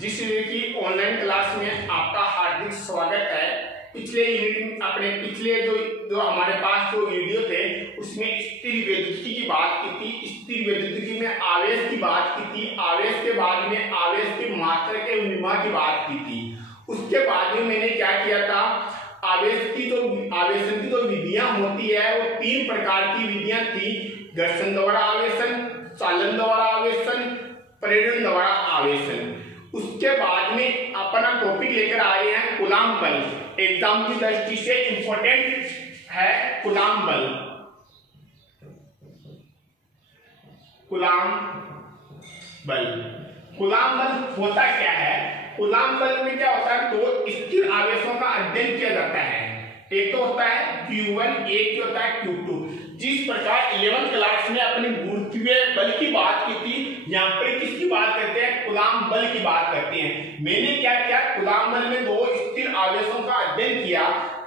जिस की online class में आपका हार्दिक स्वागत है। पिछले यूनिट अपने पिछले जो हमारे पास जो वीडियो थे उसमें स्थिर विद्युतिकी की बात की थी। स्थिर विद्युतिकी में आवेश की बात की थी। आवेश के बाद में आवेश की मात्रा के विनिमय की बात की थी। उसके बाद में मैंने क्या किया था, आवेशन की जो विधियां होती है वो 3 प्रकार की विधियां थी। घर्षण द्वारा आवेशन, चालन द्वारा आवेशन, प्रेरण द्वारा आवेशन। उसके बाद में अपना टॉपिक लेकर आए हैं कूलाम्ब बल। एग्जाम की दृष्टि से इंपॉर्टेंट है कूलाम्ब बल। कूलाम्ब बल होता क्या है? कूलाम्ब बल में क्या होता है, 2 स्थिर आवेशों का अध्ययन किया जाता है। एक तो होता है Q1, एक होता है Q2। जिस प्रकार 11th क्लास में अपने गुरुत्वीय बल की बात की थी, यहाँ पर किसकी बात करते हैं? कूलाम्ब बल की बात करते हैं। मैंने क्या किया, कूलाम्ब बल में 2 स्थिर आवेशों का अध्ययन किया।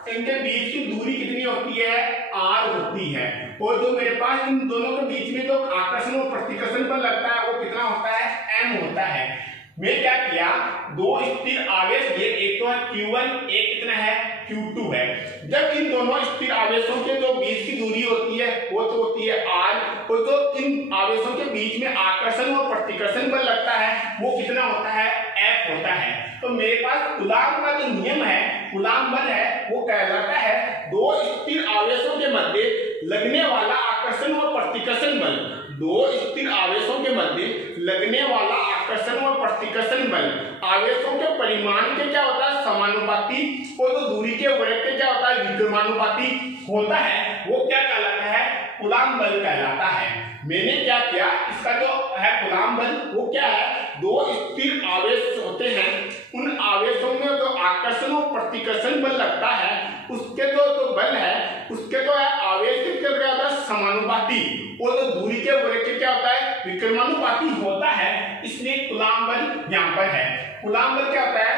इनके बीच की दूरी कितनी होती है? r होती है। और जो मेरे पास इन दोनों के बीच में जो आकर्षण और प्रतिकर्षण बल लगता है वो कितना होता है? m होता है। मैं क्या किया, 2 स्थिर आवेश लिए, एक तो है Q1, एक कितना है? Q2 है। जब इन दोनों स्थिर आवेशों के जो बीच की दूरी होती है वो तो होती है r, और जो इन आवेशों के बीच में आकर्षण और प्रतिकर्षण बल लगता है वो कितना होता है? F होता है। तो मेरे पास कूलाम्ब का जो नियम है, कूलाम्ब बल है, वो कहलाता है 2 स्थिर आवेशों के मध्य लगने वाला आकर्षण और प्रतिकर्षण बल। 2 स्थिर आवेशों के मध्य लगने वाला आकर्षण और प्रतिकर्षण बल आवेशों के परिमाण के क्या होता है? समानुपाती, और जो दूरी के वर्ग के क्या होता है? विक्रमानुपाती होता है। वो क्या कहलाता है? कूलाम्ब बल कहलाता है। मैंने क्या किया, इसका जो है कूलाम्ब बल वो क्या है? 2 स्थिर आवेश होते हैं, उन आवेशों में जो आकर्षण और प्रतिकर्षण बल लगता है उसके जो बल है उसके तो है आवेश के क्या होता है? समानुपाती, और जो दूरी के वर्ग के क्या होता है? विक्रमानुपाती होता है। इसलिए कूलाम्ब बल यहाँ पर है। कूलाम्ब बल क्या होता है?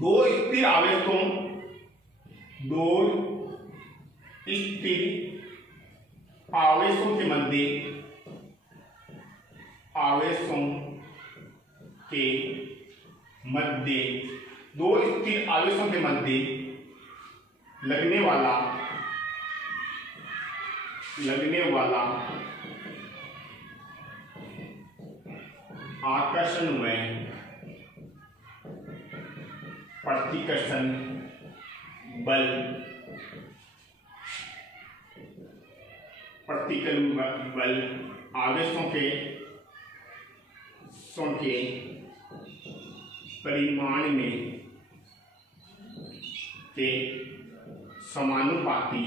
2 स्थिर आवेशों के मध्य 2 स्थिर आवेशों के मध्य लगने वाला आकर्षण व प्रतिकर्षण बल आवेशों के परिमाण में के समानुपाती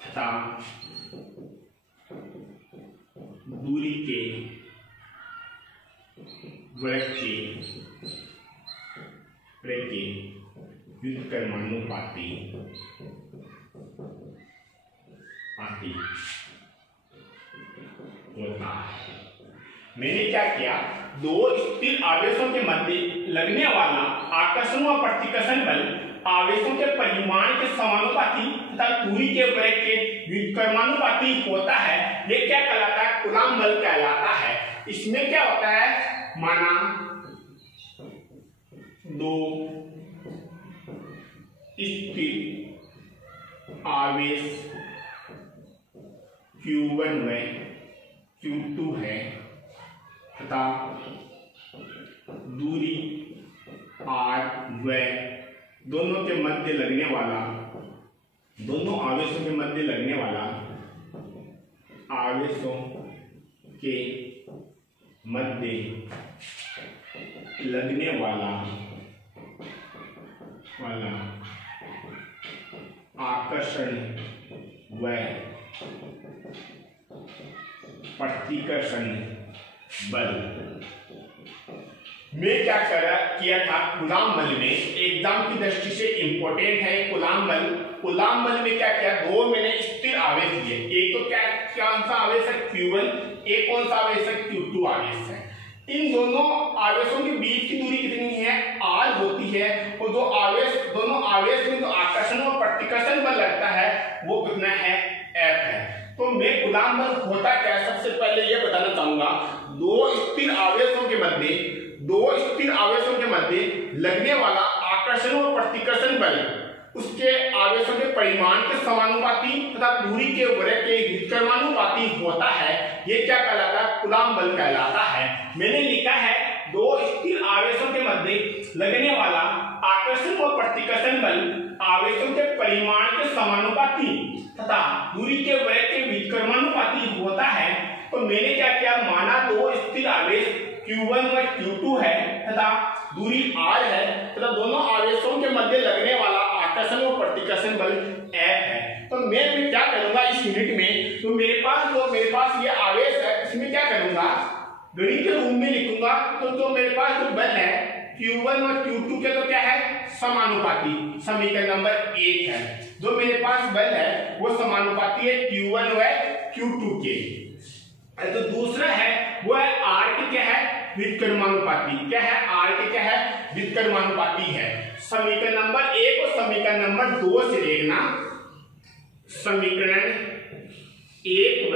तथा दूरी के वर्ग के व्युत्क्रमानुपाती होता है। मैंने क्या किया, 2 स्थिर आवेशों के मध्य लगने वाला आकर्षण व प्रतिकर्षण बल आवेशों के परिमाण के समानुपाती तथा दूरी के वर्ग के व्युत्क्रमानुपाती होता है। ये क्या कहलाता है? कूलाम्ब बल कहलाता है। इसमें क्या होता है, माना 2 स्थिर आवेश Q1 व Q2 है तथा दूरी r व दोनों आवेशों के मध्य लगने वाला आकर्षण व प्रतिकर्षण बल। मैं क्या किया था, कूलाम्ब बल में एग्जाम की दृष्टि से इंपॉर्टेंट है कूलाम्ब बल। कूलाम्ब बल में क्या किया, 2 मैंने स्थिर आवेश दिए। एक तो कौन सा आवेश है? Q1, एक कौन सा आवेश है? Q2 आवेश है। इन दोनों आवेशों के बीच की दूरी कितनी है? r होती है। और दोनों आवेश में जो आकर्षण और प्रतिकर्षण बल लगता है वो कितना है? F है। तो मैं कूलाम्ब बल होता क्या, सबसे पहले ये बताना चाहूंगा। 2 स्थिर आवेशों के मध्य दो स्थिर आवेशों के मध्य लगने वाला आकर्षण और प्रतिकर्षण बल उसके आवेशों के परिमाण के समानुपाती तथा दूरी के वर्ग के व्युत्क्रमानुपाती होता है। ये क्या कहलाता है? कूलाम बल कहलाता है। मैंने लिखा है दो स्थिर आवेशों के मध्य लगने वाला आकर्षण और प्रतिकर्षण बल आवेशों के परिमाण के समानुपाती तथा दूरी के वर्ग के व्युत्क्रमानुपाती होता है। तो मैंने क्या किया, माना दो स्थिर आवेश Q1 व Q2 है तथा दूरी R है तथा दोनों आवेशों के मध्य लगने वाला आकर्षण और प्रतिकर्षण बल F है। तो मैं क्या करूंगा इस यूनिट में, तो मेरे पास ये आवेश है, इसमें क्या करूंगा, गणित के रूप में लिखूंगा। तो मेरे पास जो बल है Q1 और Q2 के तो क्या है, समानुपाती, समीकरण नंबर 1 है। जो मेरे पास बल है वो समानुपाती है Q1 व Q2 के। तो दूसरा है वो है R के क्या है, व्युत्क्रमानुपाती। क्या है, R के क्या है, व्युत्क्रमानुपाती है। समीकरण नंबर 1 और समीकरण नंबर 2 से देखना, समीकरण 1 व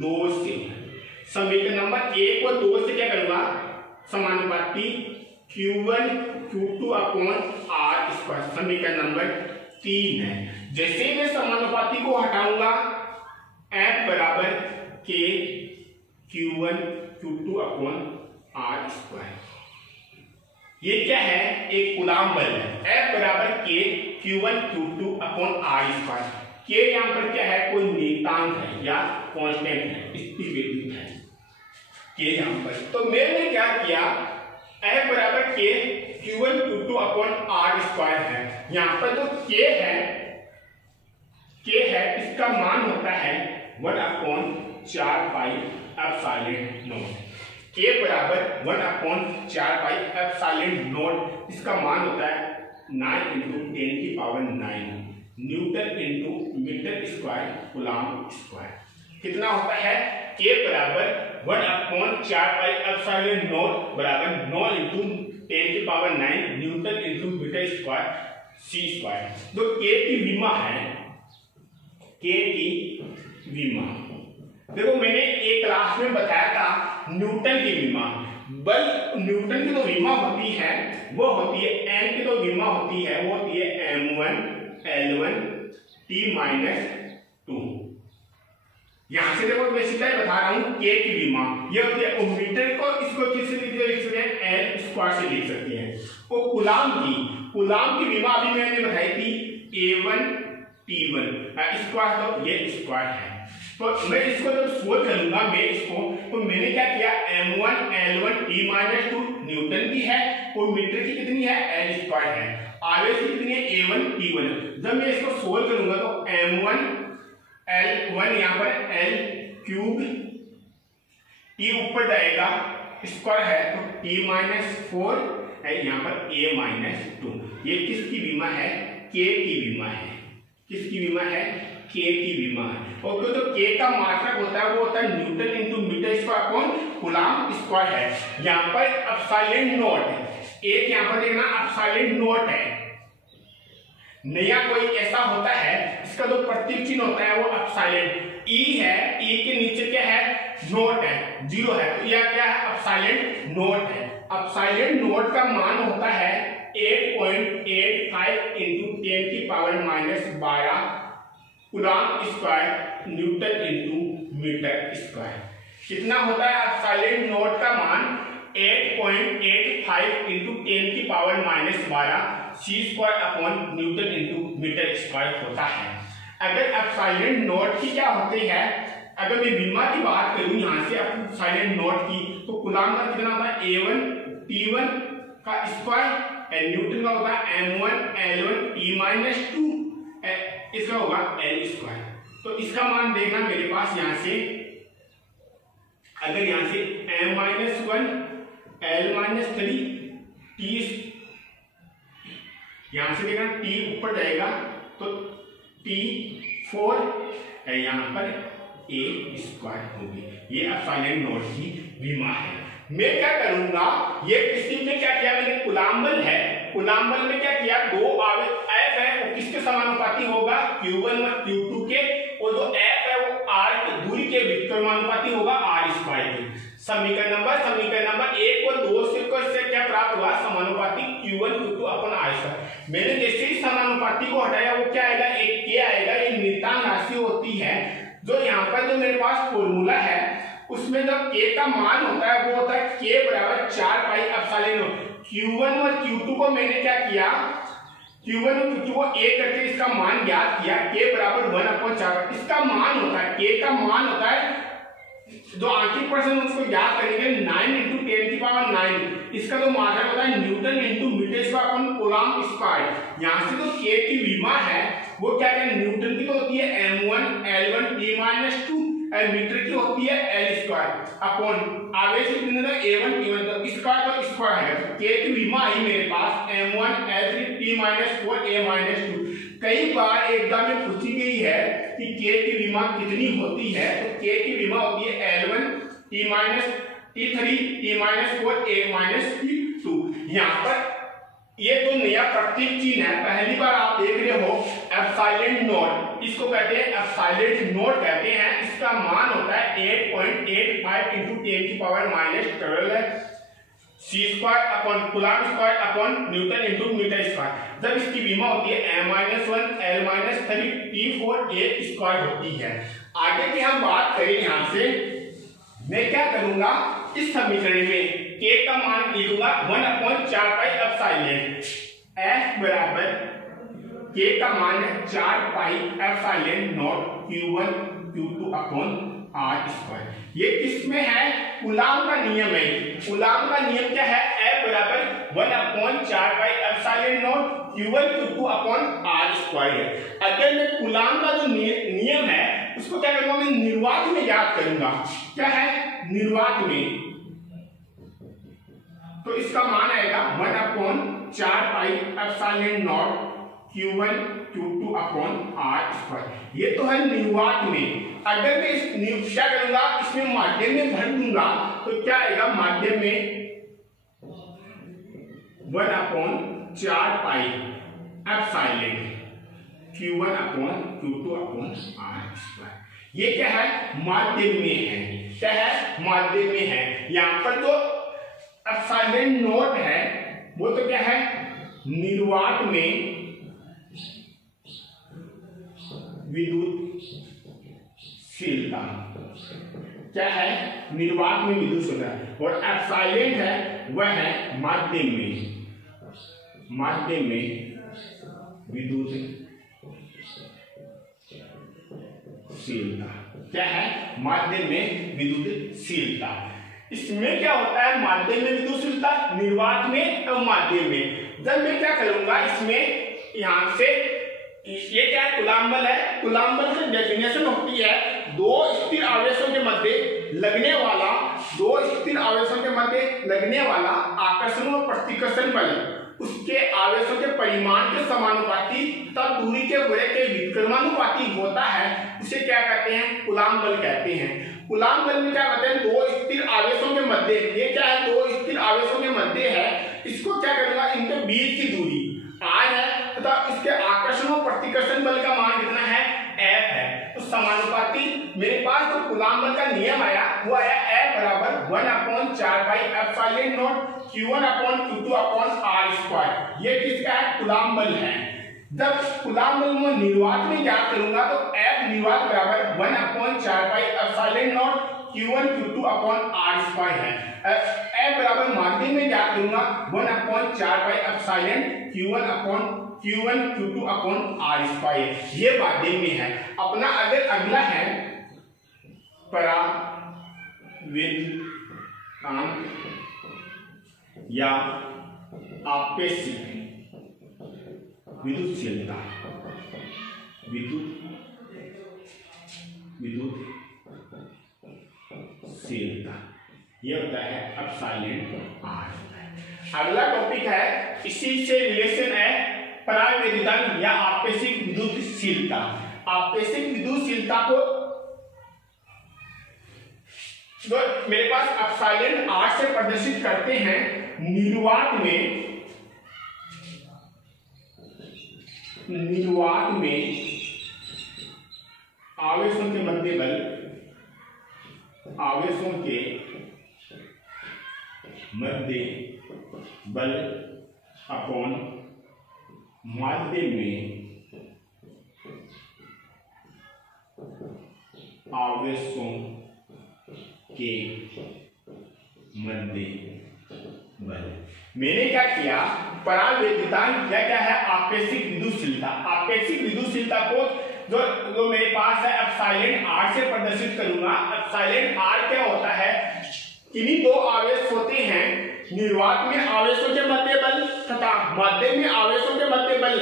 2 से, समीकरण नंबर 1 और 2 से क्या करूंगा, समानुपाती Q1 Q2 upon R square, समीकरण नंबर 3 है। जैसे मैं समानुपाती को हटाऊंगा, F बराबर K Q1 Q2 upon R square, ये क्या है, एक कूलाम बल है। F बराबर K Q1 Q2 upon R square, K यहाँ पर क्या है, कोई नियतांक है या कांस्टेंट है, स्थिर वैल्यू है K यहाँ पर। तो मैंने क्या किया, F बराबर K Q1 Q2 upon R square है। यहाँ पर जो K है इसका मान होता है 1/4 पाई एप्सिलॉन नॉट। K बराबर 1/4 पाई एप्सिलॉन नॉट, इसका मान होता है 9 × 10⁹ newton into metre square coulomb square. कितना होता है, K बराबर 1/4 पाई एप्सिलॉन नॉट बराबर 9 × 10⁹ newton into metre square C square. जो K की विमा है, K की विमा, देखो मैंने एक क्लास में बताया था न्यूटन की विमा। बल न्यूटन की तो विमा होती है वो होती है, N की तो विमा होती है वो होती है M1 L1 T-2। यहां से देखो मैं सीधा ही बता रहा हूं, K की विमा ये होती है, मीटर को इसको किससे लिख सकते हैं, L स्क्वायर से लिख सकते हैं। वो कूलाम की विमा अभी मैंने बताई थी A1 T1 स्क्वायर, तो ये स्क्वायर है। तो मैं इसको जब सोल्व करूंगा मैं इसको, तो मैंने क्या किया, M1 L1 T-2 न्यूटन की है और मीटर की कितनी है, L स्क्वायर है। आवेश की कितनी है, A1 T1। जब मैं इसको सोल्व करूंगा तो M1 L1 यहाँ पर L क्यूब, T ऊपर जाएगा स्क्वायर है तो T-4 है, यहाँ पर A-2। ये किसकी विमा है, K की विमा है। किसकी विमा है, K की विमा है। और जो K का मात्रक होता है वो होता है newton into metre square upon coulomb square है। यहाँ पर एप्सिलॉन नॉट है, एक यहाँ पर देखना एप्सिलॉन नॉट है, नया कोई ऐसा होता है इसका जो प्रतीक चिन्ह होता है वो एप्सिलॉन। E है, E के नीचे क्या है, नॉट है, 0 है, तो यह क्या है, एप्सिलॉन नॉट है। एप्सिलॉन नॉट का मान होता है 8.85 × 10⁻12 coulomb square newton into metre square. कितना होता है एप्सिलॉन नॉट का मान, 8.85 × 10⁻12 C square upon newton into metre square होता है। अगर एप्सिलॉन नॉट की क्या होती है, अगर मैं विमा की बात करूं यहाँ से एप्सिलॉन नॉट की, तो कूलाम का कितना होता है, A1 T1 का स्क्वायर, न्यूटन का होगा M1 L1 T-2, इसका होगा L स्क्वायर। तो इसका मान देखना मेरे पास यहाँ से, अगर यहाँ से M-1 L-3 T, यहाँ से देखना T ऊपर जाएगा तो T4 है, यहाँ पर A स्क्वायर होगी। ये एप्सिलॉन नॉट की विमा है। मैं क्या करूंगा, ये किसी में क्या किया मैंने, कूलाम बल है, कूलाम बल में क्या किया, दो आवेश F है वो किसके समानुपाती होगा, Q1 और Q2 के, और जो F है वो R की दूरी के व्युत्क्रमानुपाती होगा R स्क्वायर के। समीकरण नंबर 1 और 2 से क्या प्राप्त हुआ, समानुपाती Q1 Q2 अपन R²। मैंने जैसे ही समानुपाती को हटाया वो क्या आएगा, एक K आएगा। ये नियतांक राशि होती है जो यहाँ पर जो मेरे पास फॉर्मूला है उसमें जब K का मान होता है वो होता है K बराबर 4 पाई एप्सिलॉन नॉट। Q1 और Q2 को मैंने क्या किया, Q1 और Q2 को एक करके इसका मान ज्ञात किया, K बराबर 1/4। इसका मान होता है, K का मान होता है जो आंशिक प्रश्न उसको याद करेंगे 9 × 10⁹। इसका जो मात्रक होता है newton × metre square upon coulomb square. यहाँ से जो K की विमा है वो क्या है, न्यूटन की तो होती है m1 L1 T-2 और मीटर की होती है L² अपॉन आवेश कितने था A1 T1, तो स्क्वायर तो स्क्वायर है। तो K की विमा आई मेरे पास m1 L3 T-4 A-2। कई बार एग्जाम में पूछी गई है कि K की विमा कितनी होती है, तो K की विमा होती है L1 T-3 T-4 A-2। यहाँ पर ये जो नया प्रतीक चिन्ह है पहली बार आप देख रहे हो, एप्सिलॉन नॉट, इसको कहते हैं एप्सिलॉन नॉट कहते हैं। इसका मान होता है 8.85 × 10⁻12 c² upon coulomb square upon newton × metre square. जब इसकी विमा होती है m-1 L-3 T4 A² होती है। आगे की हम बात करें, यहाँ से मैं क्या करूंगा, इस समीकरण में K का मान लिखूंगा 1/4 पाई एप्सिलॉन। F बराबर K का मान है 4 pi epsilon not Q1 Q2 upon R²। ये किसमें है, कूलम्ब का नियम है। कूलम्ब का नियम क्या है, F बराबर 1/4 pi epsilon not Q1 Q2 upon R² है। अगर मैं कूलम्ब का जो नियम है उसको क्या करूंगा, मैं निर्वात में याद करूंगा। क्या है, निर्वात में, तो इसका मान आएगा 1/4 pi epsilon not Q1 Q2 upon R²। ये तो है निर्वात में। अगर मैं इस क्या करूंगा, इसमें माध्यम में भर दूंगा तो क्या आएगा, माध्यम में 1/4 pi epsilon Q1 upon Q2 upon R²। ये क्या है, माध्यम में है। क्या है, माध्यम में है। यहाँ पर जो एप्सिलॉन नॉट है वो तो क्या है, निर्वात में विद्युतशीलता। क्या है, निर्वात में विद्युतशीलता। और एप्सिलॉन है वह है माध्यम में, माध्यम में विद्युतशीलता। क्या है, माध्यम में विद्युतशीलता। इसमें क्या होता है, माध्यम में विद्युतशीलता, निर्वात में और माध्यम में। जब मैं क्या करूंगा, इसमें यहां से ये क्या है, कूलम्ब बल है। कूलम्ब बल की डेफिनेशन होती है दो स्थिर आवेशों के मध्य लगने वाला, दो स्थिर आवेशों के मध्य लगने वाला आकर्षण और प्रतिकर्षण बल उसके आवेशों के परिमाण के समानुपाती तथा दूरी के वलय के व्युत्क्रमानुपाती होता है। इसे क्या कहते हैं, कूलम्ब बल कहते हैं। कूलम्ब बल में क्या कहते हैं, दो स्थिर आवेशों के मध्य, ये क्या है, दो स्थिर आवेशों के मध्य है। इसको क्या करूंगा, इनके बीच की दूरी r है तथा इसके आकर्षण और प्रतिकर्षण बल का मान कितना है, F है। तो समानुपाती मेरे पास जो कूलम्ब बल का नियम आया वो आया F बराबर 1/4 pi epsilon not Q1 upon Q2 upon R²। ये किसका है, कूलम्ब बल है। जब कूलम्ब बल में निर्वात में ज्ञात करूंगा तो F निर्वात बराबर 1/4 pi epsilon not Q1 Q2 upon R² है। F बराबर माध्यम में ज्ञात करूंगा 1/4 pi epsilon Q1 Q2 upon R²। ये माध्यम में है अपना। अगर अगला है पराविद्युतांक या आपेक्षिक विद्युतशीलता, विद्युतशीलता ये होता है एप्सिलॉन R। अगला टॉपिक है, इसी से रिलेशन है पराविद्युतांक या आपेक्षिक विद्युतशीलता। आपेक्षिक विद्युतशीलता को जो मेरे पास एप्सिलॉन R से प्रदर्शित करते हैं। निर्वात में आवेशों के मध्य बल, आवेशों के मध्य बल अपॉन माध्यम में आवेशों के मध्य बल। मैंने क्या किया, परावैद्युतांक क्या है, आपेक्षिक विद्युतशीलता। आपेक्षिक विद्युतशीलता को जो मेरे पास है एप्सिलॉन आर से प्रदर्शित करूंगा। एप्सिलॉन आर क्या होता है, किन्हीं दो आवेश होते हैं, निर्वात में आवेशों के मध्य बल तथा माध्यम में आवेशों के मध्य बल,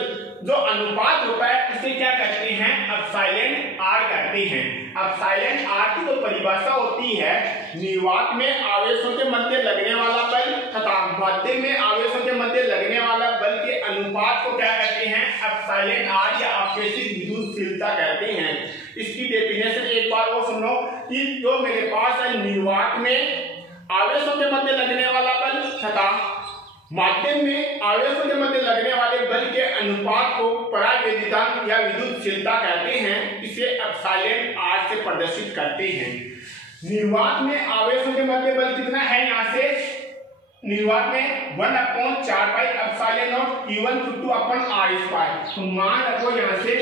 जो अनुपात होता है उसे क्या कहते हैं, एप्सिलॉन आर कहते हैं। एप्सिलॉन आर की जो परिभाषा होती है, निर्वात में आवेशों के मध्य लगने वाला बल तथा माध्यम में आवेशों के मध्य लगने वाला बल के अनुपात को क्या कहते हैं, एप्सिलॉन आर या आपेक्षिक विद्युतशीलता कहते हैं। इसकी डेफिनेशन एक बार और सुनो कि जो मेरे पास है निर्वात में आवेशों के मध्य लगने वाला बल तथा माध्यम में आवेशों के मध्य लगने वाले बल के अनुपात को परावैद्युतांक या विद्युतशीलता कहते हैं। इसे एप्सिलॉन आर से प्रदर्शित करते हैं। निर्वात में आवेशों के मध्य बल कितना है, यहाँ से निर्वात में 1/4 pi epsilon not Q1 Q2 upon R square. तो मान रखो यहाँ से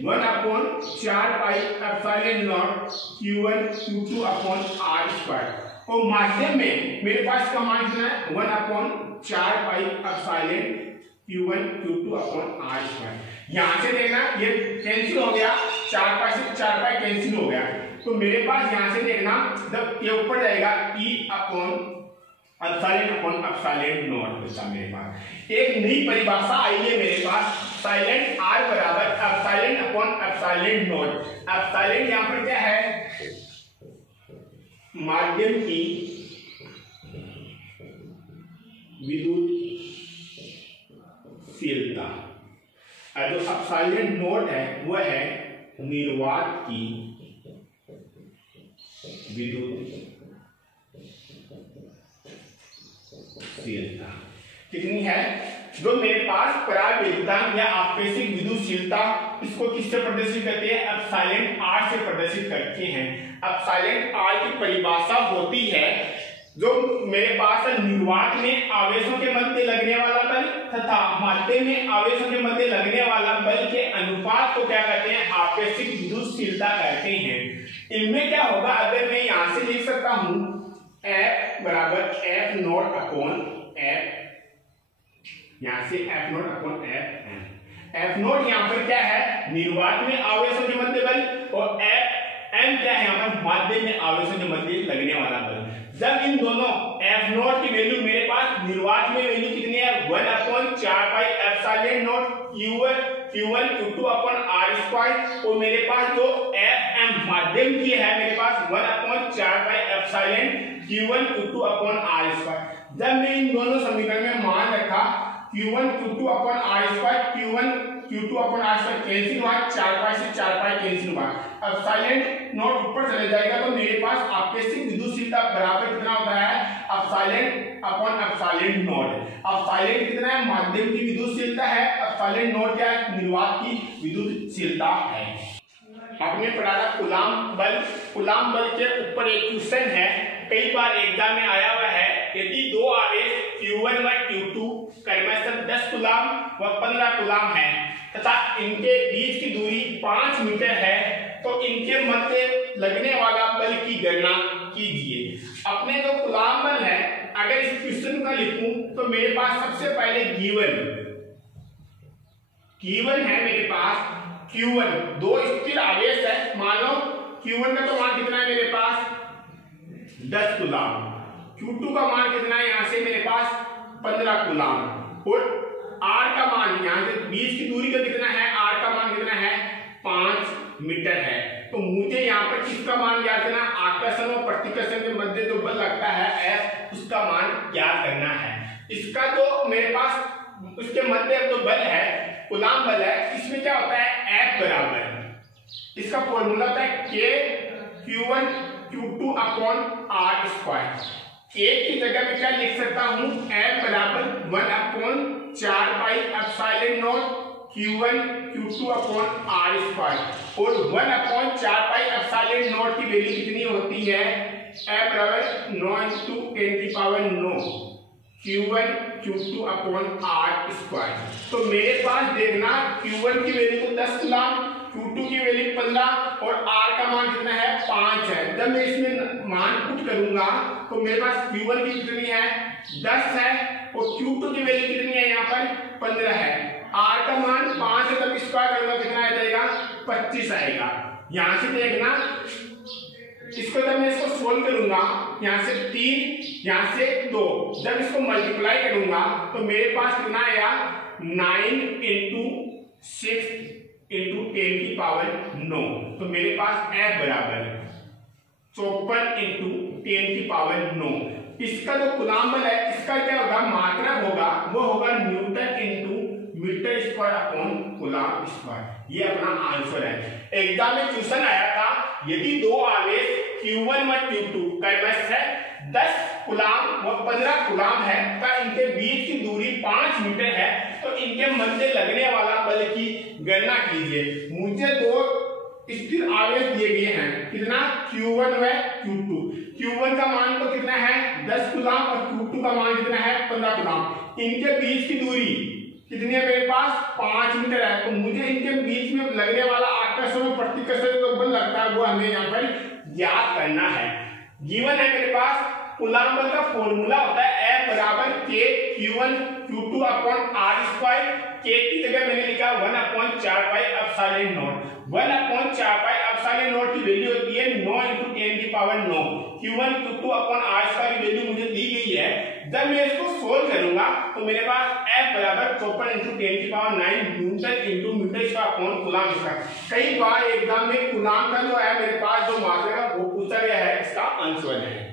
1/4 pi epsilon not Q1 Q2 upon R square. और माध्यम में मेरे पास का मान कितना है, 1/4 pi epsilon Q1 Q2 upon R square. यहाँ से देखना ये कैंसिल हो गया, 4 पाई से 4 पाई कैंसिल हो गया। तो मेरे पास यहाँ से देखना जब ये ऊपर जाएगा E upon epsilon upon epsilon not बचा। मेरे पास एक नई परिभाषा आई है मेरे पास, एप्सिलॉन आर बराबर epsilon upon epsilon not. Epsilon यहाँ पर क्या है, माध्यम की विद्युतशीलता, और जो एप्सिलॉन नॉट है वह है निर्वात की विद्युतशीलता। कितनी है, जो मेरे पास परावैद्युतांक या आपेक्षिक विद्युतशीलता, इसको किससे प्रदर्शित करते हैं, एप्सिलॉन आर से प्रदर्शित करते हैं। एप्सिलॉन आर की परिभाषा होती है, जो मेरे पास निर्वात में आवेशों के मध्य लगने वाला बल तथा माध्यम में आवेशों के मध्य लगने वाला बल के अनुपात को क्या कहते हैं, आपेक्षिक विद्युतशीलता कहते हैं। इनमें क्या होगा, अगर मैं यहां से लिख सकता हूं F बराबर F नॉट अपॉन F, यहां से F not upon F not यहाँ पर क्या है, निर्वात में आवेशों के मध्य बल, और M क्या है यहाँ पर, माध्यम में आवेशों के मध्य लगने वाला बल। जब इन दोनों F नॉट की वैल्यू मेरे पास निर्वात में वैल्यू कितनी है, 1/4 pi epsilon not Q1 Q2 upon R square, और मेरे पास जो FM माध्यम की है मेरे पास 1/4 pi epsilon Q1 Q2 upon R square. जब मैं इन दोनों समीकरण में मान रखा Q1 Q2 upon R square, Q1 Q2 upon R square cancel हुआ, 4 पाई से 4 पाई कैंसिल हुआ, एप्सिलॉन नॉट ऊपर चले जाएगा। तो मेरे पास आपेक्षिक विद्युतशीलता बराबर कितना होता है, epsilon upon epsilon not. Epsilon कितना है, माध्यम की विद्युतशीलता है, एप्सिलॉन नॉट क्या है, निर्वात की विद्युतशीलता है। आपने पढ़ा था कूलाम बल। कूलाम बल के ऊपर एक क्वेश्चन है, कई बार एग्जाम में आया हुआ है, यदि दो आवेश Q1 व Q2 क्रमशः 10 कूलाम व 15 कूलाम है तथा इनके बीच की दूरी 5 मीटर है, तो इनके मध्य लगने वाला बल की गणना कीजिए। अपने जो कूलाम बल है, अगर इस क्वेश्चन का लिखूं तो मेरे पास सबसे पहले गिवन है मेरे पास Q1, दो स्थिर आवेश है, मानो Q1 का तो मान कितना है मेरे पास 10 कूलाम, Q2 का मान कितना है यहाँ से मेरे पास 15 कूलाम, और R का मान यहाँ से बीच की दूरी का कितना है, R का मान कितना है 5 मीटर है। तो मुझे यहाँ पर किसका मान ज्ञात करना, आकर्षण और प्रतिकर्षण के मध्य जो बल लगता है F, उसका मान ज्ञात करना है। इसका जो मेरे पास उसके मध्य जो बल है, कूलाम बल है, इसमें क्या होता है F बराबर, इसका फॉर्मूला होता है K Q1 Q2 upon R square. एक की जगह में क्या लिख सकता हूं, F बराबर 1/4 pi epsilon not Q1 Q2 upon R square, और 1/4 पाई एप्सिलॉन नॉट की वैल्यू कितनी होती है, F बराबर 9 × 10⁹ Q1 Q2 upon R square. तो मेरे पास देखना Q1 की वैल्यू तो 10 कूलम, Q2 की वैल्यू 15 और R का मान कितना है 5 है। जब मैं इसमें मान पुट करूंगा तो मेरे पास Q1 की कितनी है 10 है और Q2 की वैल्यू कितनी है यहाँ पर 15 है। R का मान 5 है, तब स्क्वायर करूंगा कितना आ जाएगा 25 आएगा। यहाँ से देखना इसको जब मैं इसको सोल्व करूंगा यहाँ से 3 यहाँ से 2, जब इसको मल्टीप्लाई करूंगा तो मेरे पास कितना आएगा 9 इंटू 6 इंटू 10 की पावर 9। तो मेरे पास F बराबर 54 इंटू 10 की पावर 9। इसका जो कूलम बल है इसका क्या होगा मात्रा होगा वो होगा newton into metre square upon coulomb square. ये अपना आंसर है। एग्जाम में क्वेश्चन आया था यदि दो आवेश Q1 व Q2 का मास है 10 कूलम व 15 कूलम है तो इनके बीच की दूरी 5 मीटर है, तो इनके मध्य लगने वाला बल की गणना कीजिए। मुझे दो स्थिर आवेश दिए गए हैं कितना Q1 व Q2। Q1 का मान तो कितना है 10 कूलम और Q2 का मान कितना है 15 कूलम। इनके बीच की दूरी कितनी है मेरे पास 5 मीटर है, तो मुझे इनके बीच में लगने वाला आकर्षण प्रतिकर्षण जो बल लगता है वो हमें यहाँ पर ज्ञात करना है। गिवन है मेरे पास कूलम बल का फॉर्मूला होता है F बराबर K Q1 Q2 upon R square. K की जगह मैंने लिखा 1 upon 4 pi epsilon not. 1 upon 4 pi epsilon not की वैल्यू होती है 9 इंटू 10 की power 9। Q1 Q2 upon R square की वैल्यू मुझे दी गई है। जब मैं इसको सोल्व करूंगा तो मेरे पास F बराबर 54 इंटू 10 की power 9 newton into metre square upon coulomb square. कई बार एग्जाम में कूलम का जो है मेरे पास जो मात्रा है वो पूछा गया है, इसका आंसर है।